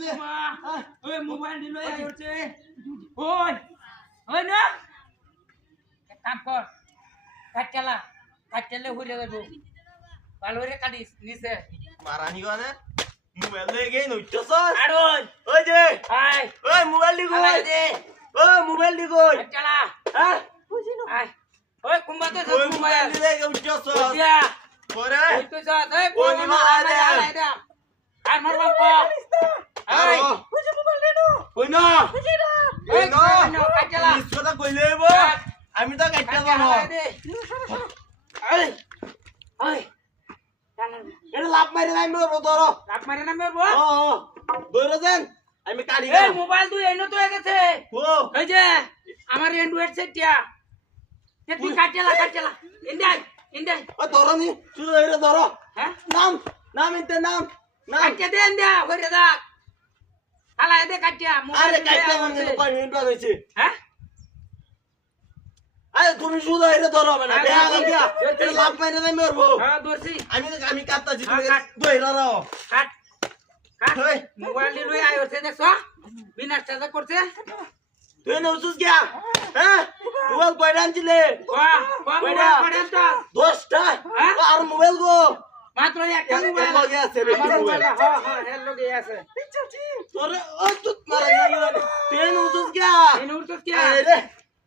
হইছে ওই মোবাইল দিল হচ্ছে ওই ওই না এক কাম কর কাটলে হইলে যাইব ভালো করে কাটিস নিচে মারানি গনে মোবাইল লয়ে গেই নইছস আড়ন ওই যে আয় ওই মোবাইল দি কই দে ওই মোবাইল দি কই কাটলা হ্যাঁ বুঝিনো আয় ওই কুম্বা তো ওই মোবাইল মোবাইল দি লয়ে উঠছস দিয়া পরে ওই তো যা এই ওই কোন মা আয় দে আর মারবা কো এই বুঝি মোবাইল দেনো ওই না বুঝিনা ওই না কাটলা কথা কইলে হইব আমি তো কাটতে যাবো এই এই এটা লাভ মারি নাই মরবো ধরো রাত মারে না মেরবো ও ধরে দেন আমি কাটি এই মোবাইল তুই এনো তো হয়ে গেছে ও এই যে আমার অ্যান্ড্রয়েড সেটটা তুই কাটলা ইন্দাই ও ধরো নি শুধু এটা ধরো হ্যাঁ নাম নাম ইনতে নাম নাম কাটতে দে ইন্দা হইরে দা হালা দে কাটিয়া আরে কাটতে মানে পানি ইনটা হইছে হ্যাঁ আরে তুমি শুধু এটা ধরো মানে বেয়া লাগিয়া এটা লাভ মারি নাই মরবো হ্যাঁ দর্শি আমি কাটতাছি তুমি কাট। দইরা রাও কাট কাট ওই। মোবাইল লই আইও সে দেখছো বিনাশ টাকা করছে তুই নউসুস গিয়া হ্যাঁ মোবাইল কয়টা আনছিলে বাহ কয়টা? মোবাইল তো 10টা হ্যাঁ? আর মোবাইল গো মাত্র একটা মোবাইল লগে আছে রে আমার মোবাইল মোবাইল হ্যাঁ এর লগে আছে তোরে ও তুত মারা গেল তুই নউসুস গিয়া এই নুরতস কি আরে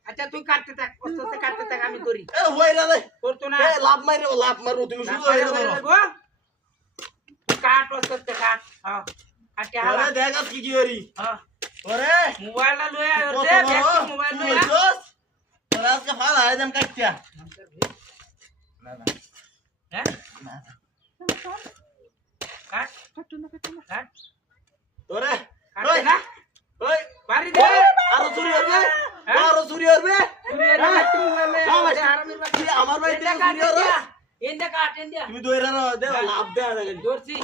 আচ্ছা তুই কাটতে থাক কষ্টতে কাটতে থাক আমি ধরি এ হইরা রে করতো না এ লাভ মারো তুমি শুধু এটা ধরো কাট কষ্টতে কাট হ্যাঁ কাটে হালা আরে দেখ কি কি হরি হ্যাঁ ওরে মোবাইলটা লই আয় কত ওতে দেখ বড় মোবাইল তুই লই আয় হইছস তোরা আজকে ফাল আইদাম কাটতিয়া না না হ্যাঁ না কাট কাট তোরে কাটে না ওই বাড়ি দে আরো চুরি হবে হ্যাঁ? আরো চুরি হবে তুমি এটা হ্যাঁ? মোবাইল লই সবাই- আয় আরামের বাড়ি তুই আমার বাড়িতে ইন্দা চুরি হবে ইন্দা কাট ইন্দা তুমি দইরা রাও দে লাভ দে আরে ধরছি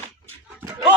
ও